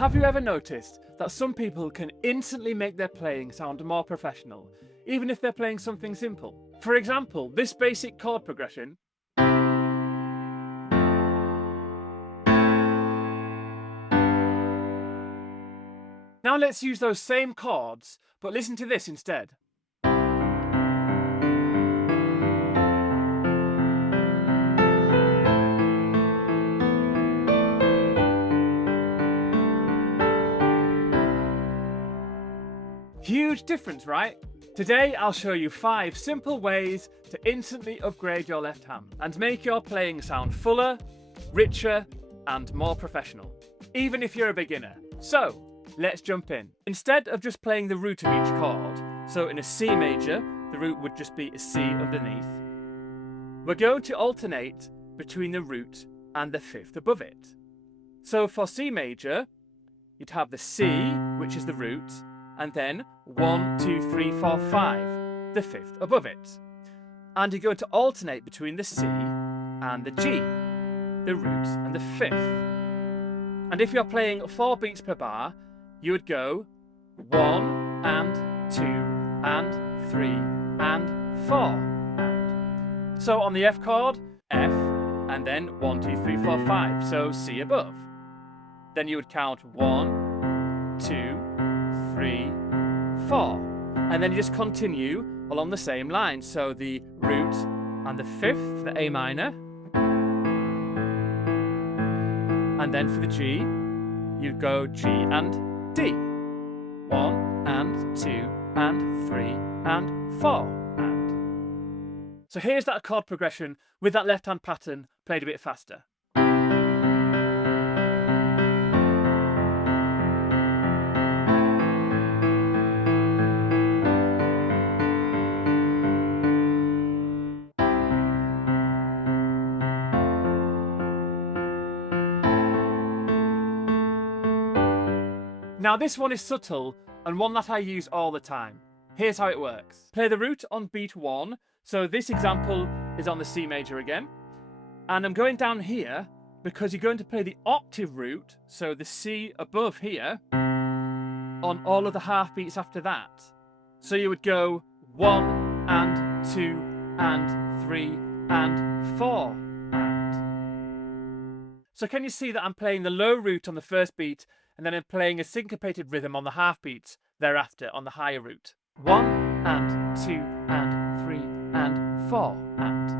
Have you ever noticed that some people can instantly make their playing sound more professional, even if they're playing something simple? For example, this basic chord progression. Now let's use those same chords, but listen to this instead. Huge difference, right? Today I'll show you 5 simple ways to instantly upgrade your left hand and make your playing sound fuller, richer, and more professional, even if you're a beginner. So, let's jump in. Instead of just playing the root of each chord, so in a C major, the root would just be a C underneath, we're going to alternate between the root and the 5th above it. So for C major, you'd have the C, which is the root, and then 1, 2, 3, 4, 5, the 5th above it. And you're going to alternate between the C and the G, the root and the 5th. And if you're playing 4 beats per bar, you would go 1 and 2 and 3 and 4 and. So on the F chord, F, and then 1, 2, 3, 4, 5, so C above. Then you would count 1, 2, 3, 4, and then you just continue along the same line. So the root and the 5th, the A minor, and then for the G, you go G and D. 1 and 2 and 3 and 4 and. So here's that chord progression with that left hand pattern played a bit faster. Now this one is subtle and one that I use all the time. Here's how it works. Play the root on beat 1, so this example is on the C major again. And I'm going down here because you're going to play the octave root, so the C above here, on all of the half beats after that. So you would go 1 and 2 and 3 and 4 and. So can you see that I'm playing the low root on the first beat and then I'm playing a syncopated rhythm on the half beats thereafter on the higher root. 1 and 2 and 3 and 4 and.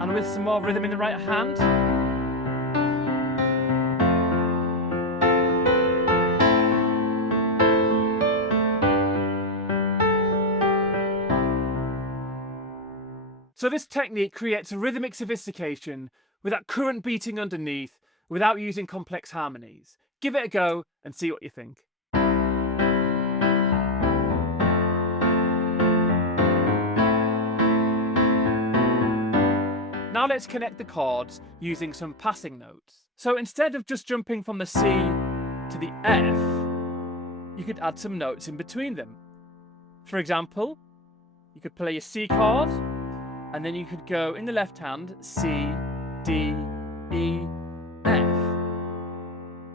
And with some more rhythm in the right hand. So this technique creates a rhythmic sophistication with that current beating underneath without using complex harmonies. Give it a go and see what you think. Now let's connect the chords using some passing notes. So instead of just jumping from the C to the F, you could add some notes in between them. For example, you could play a C chord, and then you could go in the left hand, C, D, E, F.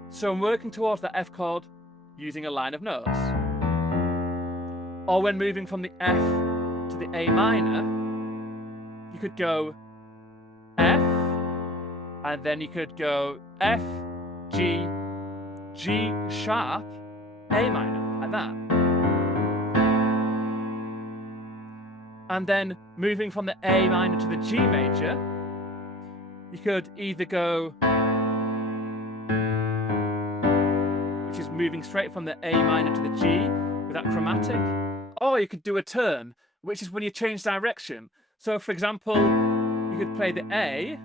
So I'm working towards that F chord using a line of notes. Or when moving from the F to the A minor, you could go F, and then you could go F, G, G sharp, A minor, like that. And then moving from the A minor to the G major, you could either go, which is moving straight from the A minor to the G with that chromatic, or you could do a turn, which is when you change direction. So for example, you could play the A,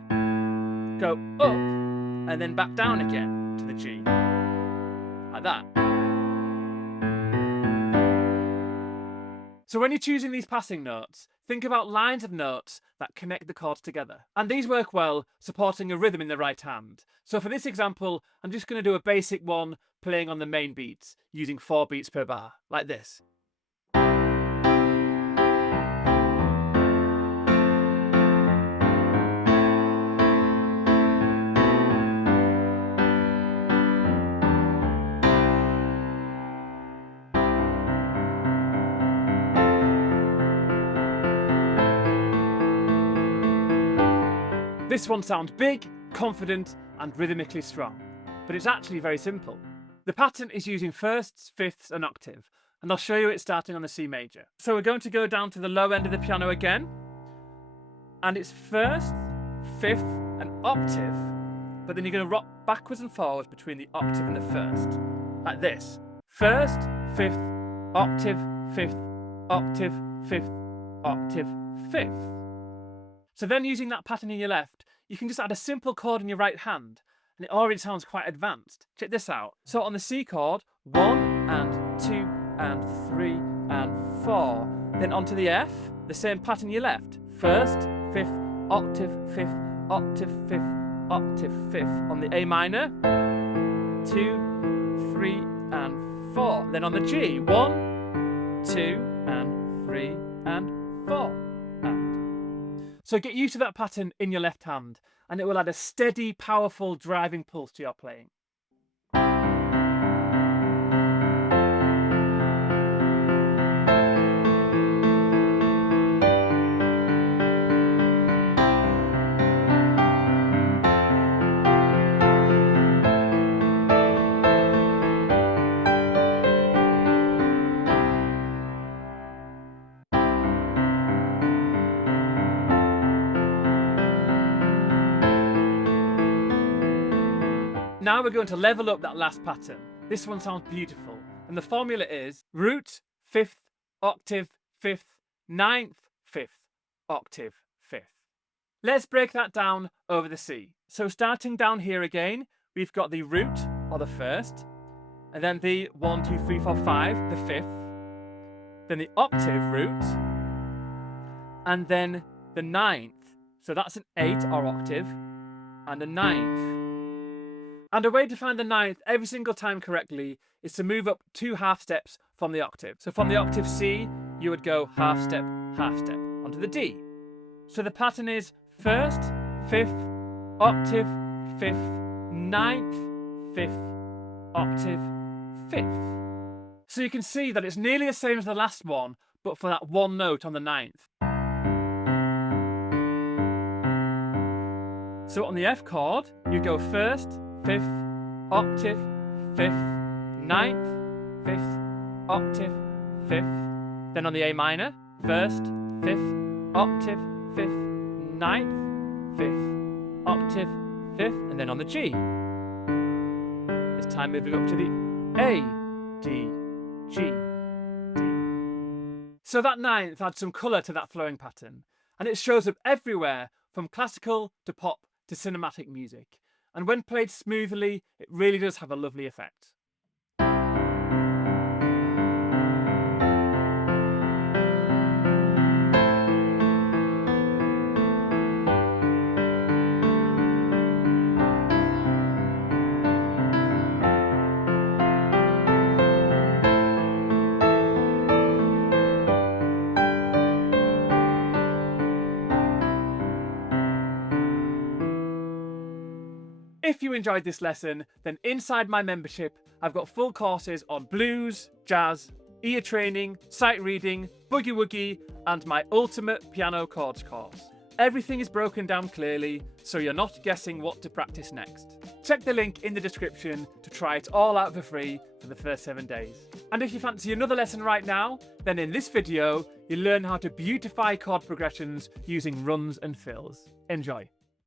go up, and then back down again to the G, like that. So when you're choosing these passing notes, think about lines of notes that connect the chords together. And these work well supporting a rhythm in the right hand. So for this example, I'm just going to do a basic one playing on the main beats, using 4 beats per bar, like this. This one sounds big, confident, and rhythmically strong, but it's actually very simple. The pattern is using firsts, fifths, and octave, and I'll show you it starting on the C major. So we're going to go down to the low end of the piano again, and it's first, fifth, and octave, but then you're going to rock backwards and forwards between the octave and the first, like this. First, fifth, octave, fifth, octave, fifth, octave, fifth. So then using that pattern in your left, you can just add a simple chord in your right hand, and it already sounds quite advanced. Check this out. So on the C chord, 1 and 2 and 3 and 4. Then onto the F, the same pattern your left. First, fifth, octave, fifth, octave, fifth, octave, fifth. On the A minor, 2, 3 and 4. Then on the G, 1, 2 and 3 and 4. So get used to that pattern in your left hand, and it will add a steady, powerful, driving pulse to your playing. Now we're going to level up that last pattern. This one sounds beautiful, and the formula is root, fifth, octave, fifth, ninth, fifth, octave, fifth. Let's break that down over the C. So starting down here again, we've got the root, or the first, and then the 1, 2, 3, 4, 5, the fifth, then the octave root, and then the ninth. So that's an 8 or octave, and a ninth. And a way to find the ninth every single time correctly is to move up 2 half steps from the octave. So from the octave C, you would go half step, onto the D. So the pattern is first, fifth, octave, fifth, ninth, fifth, octave, fifth. So you can see that it's nearly the same as the last one, but for that one note on the ninth. So on the F chord, you go first, fifth, octave, fifth, ninth, fifth, octave, fifth. Then on the A minor, first, fifth, octave, fifth, ninth, fifth, octave, fifth. And then on the G. This time moving up to the A, D, G, D. So that ninth adds some colour to that flowing pattern, and it shows up everywhere from classical to pop to cinematic music. And when played smoothly, it really does have a lovely effect. If you enjoyed this lesson, then inside my membership, I've got full courses on blues, jazz, ear training, sight reading, boogie woogie, and my ultimate piano chords course. Everything is broken down clearly, so you're not guessing what to practice next. Check the link in the description to try it all out for free for the first 7 days. And if you fancy another lesson right now, then in this video, you'll learn how to beautify chord progressions using runs and fills. Enjoy.